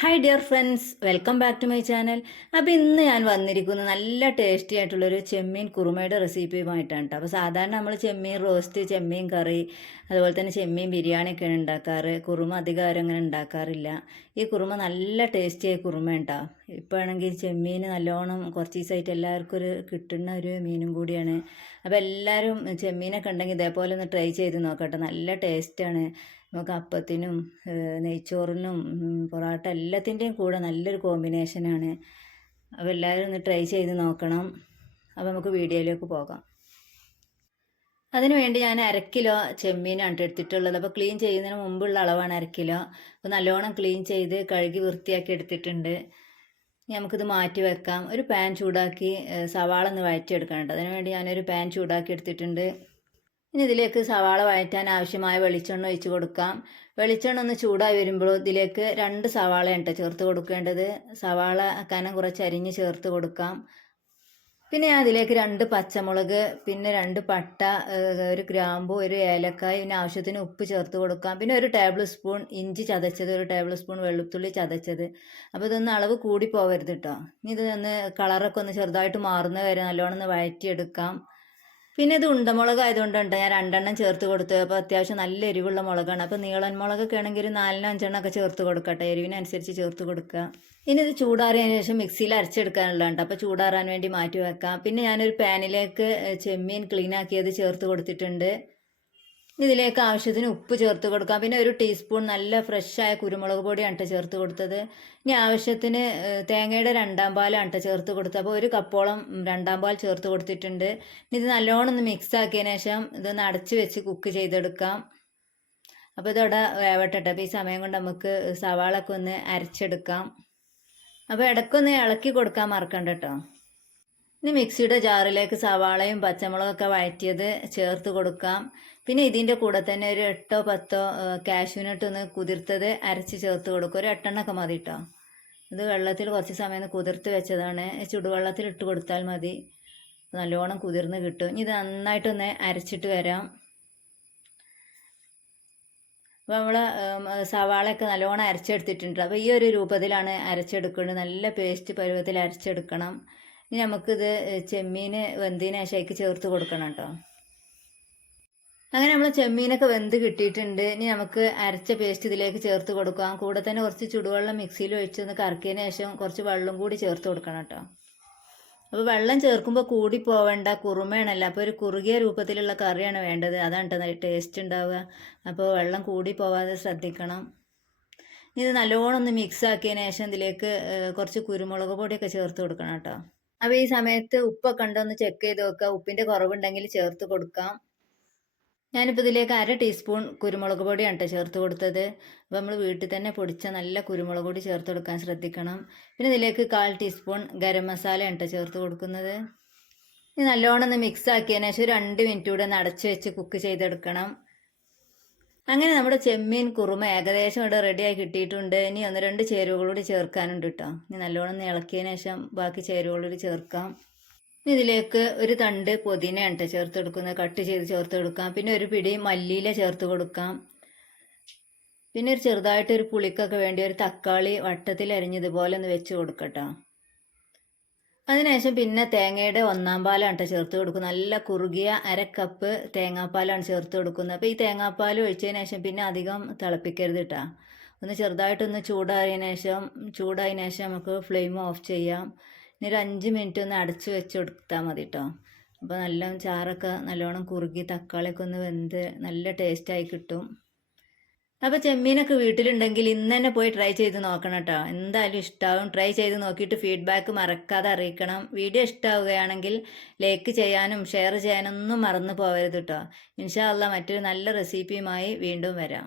Hi dear friends welcome back to my channel അപ്പോൾ ഇന്ന് ഞാൻ വന്നിരിക്കുന്നത് നല്ല ടേസ്റ്റി ആയിട്ടുള്ളൊരു ചെമ്മീൻ കുറുമയുടെ റെസിപ്പിയുമായിട്ടാണ് കേട്ടോ അപ്പോൾ സാധാരണ നമ്മൾ ചെമ്മീൻ റോസ്റ്റ് ചെമ്മീൻ കറി അതുപോലെ തന്നെ ചെമ്മീൻ ബിരിയാണിയൊക്കെയാണ് ഉണ്ടാക്കാറ്. കുറുമ അധികം ആരും അങ്ങനെ ഉണ്ടാക്കാറില്ല. ഈ കുറുമ നല്ല ടേസ്റ്റിയായ കുറുമ ഉണ്ടാവും ഇപ്പോൾ ആണെങ്കിൽ ചെമ്മീൻ നല്ലോണം കുറച്ച് ദിവസമായിട്ട് എല്ലാവർക്കും ഒരു കിട്ടുന്ന ഒരു മീനും കൂടിയാണ്. അപ്പോൾ എല്ലാവരും ചെമ്മീനൊക്കെ ഉണ്ടെങ്കിൽ ഇതേപോലെ ഒന്ന് ട്രൈ ചെയ്ത് നോക്കട്ടെ നല്ല ടേസ്റ്റാണ് നമുക്ക് അപ്പത്തിനും നെയ്ച്ചോറിനും പൊറോട്ട എല്ലാത്തിന്റെയും കൂടെ നല്ലൊരു കോമ്പിനേഷനാണ് അപ്പോൾ എല്ലാവരും ഒന്ന് ട്രൈ ചെയ്ത് നോക്കണം. അപ്പോൾ നമുക്ക് വീഡിയോയിലേക്ക് പോകാം. അതിന് വേണ്ടി ഞാൻ അരക്കിലോ കിലോ ചെമ്മീനാണ് എടുത്തിട്ടുള്ളത്. അപ്പോൾ ക്ലീൻ ചെയ്യുന്നതിന് മുമ്പുള്ള അളവാണ് അരക്കിലോ കിലോ. അപ്പോൾ നല്ലോണം ക്ലീൻ ചെയ്ത് കഴുകി വൃത്തിയാക്കി എടുത്തിട്ടുണ്ട്. നമുക്കിത് മാറ്റി വെക്കാം. ഒരു പാൻ ചൂടാക്കി സവാള ഒന്ന് വഴറ്റിയെടുക്കണം അതിന് വേണ്ടി ഞാനൊരു പാൻ ചൂടാക്കി എടുത്തിട്ടുണ്ട്. ഇനി ഇതിലേക്ക് സവാള വഴറ്റാൻ ആവശ്യമായ വെളിച്ചെണ്ണ ഒഴിച്ച് കൊടുക്കാം. വെളിച്ചെണ്ണ ഒന്ന് ചൂടായി വരുമ്പോൾ ഇതിലേക്ക് രണ്ട് സവാളയാണ് ചേർത്ത് കൊടുക്കേണ്ടത്. സവാള കനം കുറച്ച് അരിഞ്ഞ് ചേർത്ത് കൊടുക്കാം. പിന്നെ ഞാൻ അതിലേക്ക് രണ്ട് പച്ചമുളക് പിന്നെ രണ്ട് പട്ട ഒരു ഗ്രാമ്പു ഒരു ഏലക്കായ് പിന്നെ ആവശ്യത്തിന് ഉപ്പ് ചേർത്ത് കൊടുക്കാം. പിന്നെ ഒരു ടേബിൾ സ്പൂൺ ഇഞ്ചി ചതച്ചത് ഒരു ടേബിൾ സ്പൂൺ വെളുത്തുള്ളി ചതച്ചത്. അപ്പോൾ ഇതൊന്ന് അളവ് കൂടി പോകരുത് കേട്ടോ ഇനി ഇത് ഒന്ന് കളറൊക്കെ ഒന്ന് ചെറുതായിട്ട് മാറുന്ന വരെ നല്ലോണം ഒന്ന് വഴറ്റിയെടുക്കാം. പിന്നെ ഇത് ഉണ്ടമുളക് ആയതുകൊണ്ടുണ്ട് ഞാൻ രണ്ടെണ്ണം ചേർത്ത് കൊടുത്തു. അപ്പോൾ അത്യാവശ്യം നല്ല എരിവുള്ള മുളകാണ്. അപ്പോൾ നീളൻ മുളകൊക്കെ ആണെങ്കിൽ ഒരു നാലിനോ അഞ്ചെണ്ണം ഒക്കെ ചേർത്ത് കൊടുക്കട്ടെ. എരിവിനനുസരിച്ച് ചേർത്ത് കൊടുക്കുക. ഇനി ഇത് ചൂടാറിയതിന് ശേഷം മിക്സിയിൽ അരച്ചെടുക്കാനുള്ളതുണ്ട് അപ്പോൾ ചൂടാറാൻ വേണ്ടി മാറ്റി വെക്കാം. പിന്നെ ഞാനൊരു പാനിലേക്ക് ചെമ്മീൻ ക്ലീൻ ആക്കിയത് ചേർത്ത് കൊടുത്തിട്ടുണ്ട്. ഇതിലേക്ക് ആവശ്യത്തിന് ഉപ്പ് ചേർത്ത് കൊടുക്കാം. പിന്നെ ഒരു ടീസ്പൂൺ നല്ല ഫ്രഷായ കുരുമുളക് പൊടിയാണ് കേട്ടോ ചേർത്ത് കൊടുത്തത്. ഇനി ആവശ്യത്തിന് തേങ്ങയുടെ രണ്ടാം പാലാണ് കേട്ടോ ചേർത്ത് കൊടുത്തത്. അപ്പോൾ ഒരു കപ്പോളം രണ്ടാം പാൽ ചേർത്ത് കൊടുത്തിട്ടുണ്ട്. ഇത് നല്ലോണം ഒന്ന് മിക്സ് ആക്കിയതിന് ശേഷം ഇതൊന്ന് അടച്ച് വെച്ച് കുക്ക് ചെയ്തെടുക്കാം. അപ്പോൾ ഇതവിടെ വേവട്ടെ അപ്പോൾ ഈ സമയം കൊണ്ട് നമുക്ക് സവാളൊക്കെ ഒന്ന് അരച്ചെടുക്കാം. അപ്പോൾ ഇടയ്ക്കൊന്ന് ഇളക്കി കൊടുക്കാൻ മറക്കണ്ട കേട്ടോ. ഇനി മിക്സിയുടെ ജാറിലേക്ക് സവാളയും പച്ചമുളകൊക്കെ വഴറ്റിയത് ചേർത്ത് കൊടുക്കാം. പിന്നെ ഇതിന്റെ കൂടെ തന്നെ ഒരു എട്ടോ പത്തോ കാഷ്യൂനട്ട് ഒന്ന് കുതിർത്തത് അരച്ച് ചേർത്ത് കൊടുക്കും. ഒരു എട്ടെണ്ണൊക്കെ മതി കേട്ടോ ഇത് വെള്ളത്തിൽ കുറച്ച് സമയം കുതിർത്ത് വെച്ചതാണ്. ചുടുവെള്ളത്തിൽ ഇട്ട് കൊടുത്താൽ മതി. നല്ലോണം കുതിർന്ന് കിട്ടും. ഇനി ഇത് നന്നായിട്ടൊന്ന് അരച്ചിട്ട് വരാം. അപ്പോൾ നമ്മൾ സവാളയൊക്കെ നല്ലോണം അരച്ചെടുത്തിട്ടുണ്ട്. അപ്പോൾ ഈ ഒരു രൂപത്തിലാണ് അരച്ചെടുക്കേണ്ടത് നല്ല പേസ്റ്റ് പരുവത്തിൽ അരച്ചെടുക്കണം. ഇനി നമുക്കിത് ചെമ്മീൻ വെന്തതിന് ശേഷം ചേർത്ത് കൊടുക്കണം കേട്ടോ അങ്ങനെ നമ്മൾ ചെമ്മീനൊക്കെ വെന്ത് കിട്ടിയിട്ടുണ്ട്. ഇനി നമുക്ക് അരച്ച പേസ്റ്റ് ഇതിലേക്ക് ചേർത്ത് കൊടുക്കാം. കൂടെ തന്നെ കുറച്ച് ചുടുവെള്ളം മിക്സിയിൽ ഒഴിച്ച് ഒന്ന് കറക്കിയതിന് ശേഷം കുറച്ച് വെള്ളം കൂടി ചേർത്ത് കൊടുക്കണം കേട്ടോ അപ്പോൾ വെള്ളം ചേർക്കുമ്പോൾ കൂടി പോവേണ്ട കുറുമയാണല്ലോ. അപ്പോൾ ഒരു കുറുകിയ രൂപത്തിലുള്ള കറിയാണ് വേണ്ടത്. അതാണ് കേട്ടോ ടേസ്റ്റ് ഉണ്ടാവുക. അപ്പോൾ വെള്ളം കൂടി പോവാതെ ശ്രദ്ധിക്കണം. ഇത് നല്ലോണം ഒന്ന് മിക്സ് ആക്കിയതിന് ശേഷം ഇതിലേക്ക് കുറച്ച് കുരുമുളക് പൊടിയൊക്കെ ചേർത്ത് കൊടുക്കണം കേട്ടോ അപ്പോൾ ഈ സമയത്ത് ഉപ്പൊക്കെ ഉണ്ടോ ഒന്ന് ചെക്ക് ചെയ്ത് നോക്കുക ഉപ്പിന്റെ കുറവുണ്ടെങ്കിൽ ചേർത്ത് കൊടുക്കാം. ഞാനിപ്പോൾ ഇതിലേക്ക് അര ടീസ്പൂൺ കുരുമുളക് പൊടിയാണ് കേട്ടോ ചേർത്ത് കൊടുത്തത്. അപ്പോൾ നമ്മൾ വീട്ടിൽ തന്നെ പൊടിച്ച നല്ല കുരുമുളക് പൊടി ചേർത്ത് കൊടുക്കാൻ ശ്രദ്ധിക്കണം. പിന്നെ ഇതിലേക്ക് കാൽ ടീസ്പൂൺ ഗരം മസാല കേട്ടോ ചേർത്ത് കൊടുക്കുന്നത്. ഇത് നല്ലോണം ഒന്ന് മിക്സ് ആക്കിയതിന് ശേഷം രണ്ട് മിനിറ്റ് കൂടെ ഒന്ന് അടച്ചു വെച്ച് കുക്ക് ചെയ്തെടുക്കണം. അങ്ങനെ നമ്മുടെ ചെമ്മീൻ കുറുമ ഏകദേശം ഇവിടെ റെഡിയായി കിട്ടിയിട്ടുണ്ട്. ഇനി ഒന്ന് രണ്ട് ചേരുവകളൂടി ചേർക്കാനുണ്ട് കേട്ടോ ഇനി നല്ലോണം ഇളക്കിയതിന് ശേഷം ബാക്കി ചേരുവകളൂടി ചേർക്കാം. ഇതിലേക്ക് ഒരു തണ്ട് പുതിന ഉണ്ട് ചേർത്ത് കൊടുക്കുന്നത് കട്ട് ചെയ്ത് ചേർത്ത് കൊടുക്കാം പിന്നെ ഒരു പിടി മല്ലിയില ചേർത്ത് കൊടുക്കാം. പിന്നെ ഒരു ചെറുതായിട്ട് ഒരു പുളിക്കൊക്കെ വേണ്ടി ഒരു തക്കാളി വട്ടത്തിൽ അരിഞ്ഞതുപോലെ ഒന്ന് വെച്ച് കൊടുക്കട്ടോ. അതിനുശേഷം പിന്നെ തേങ്ങയുടെ ഒന്നാം പാലാണ് കേട്ടോ ചേർത്ത് കൊടുക്കുന്നത്. നല്ല കുറുകിയ അര കപ്പ് തേങ്ങാപ്പാലാണ് ചേർത്ത് കൊടുക്കുന്നത്. അപ്പോൾ ഈ തേങ്ങാപ്പാൽ ഒഴിച്ചതിന് ശേഷം പിന്നെ അധികം തിളപ്പിക്കരുത് കേട്ടോ ഒന്ന് ചെറുതായിട്ടൊന്ന് ചൂടായതിനു ശേഷം ചൂടായതിനു ശേഷം നമുക്ക് ഫ്ലെയിം ഓഫ് ചെയ്യാം. ഇനി ഒരു അഞ്ച് മിനിറ്റ് ഒന്ന് അടച്ച് വെച്ച് കൊടുത്താൽ മതി കേട്ടോ അപ്പോൾ നല്ല ചാറൊക്കെ നല്ലോണം കുറുകി തക്കാളിയൊക്കെ ഒന്ന് വെന്ത് നല്ല ടേസ്റ്റായി കിട്ടും. അപ്പോൾ ചെമ്മീനൊക്കെ വീട്ടിലുണ്ടെങ്കിൽ ഇന്ന് തന്നെ പോയി ട്രൈ ചെയ്ത് നോക്കണം കേട്ടോ എന്തായാലും ഇഷ്ടാവും. ട്രൈ ചെയ്ത് നോക്കിയിട്ട് ഫീഡ്ബാക്ക് മറക്കാതെ അറിയിക്കണം. വീഡിയോ ഇഷ്ടാവുകയാണെങ്കിൽ ലൈക്ക് ചെയ്യാനും ഷെയർ ചെയ്യാനൊന്നും മറന്നു പോകരുത് കേട്ടോ ഇൻഷാ അല്ല മറ്റൊരു നല്ല റെസിപ്പിയുമായി വീണ്ടും വരാം.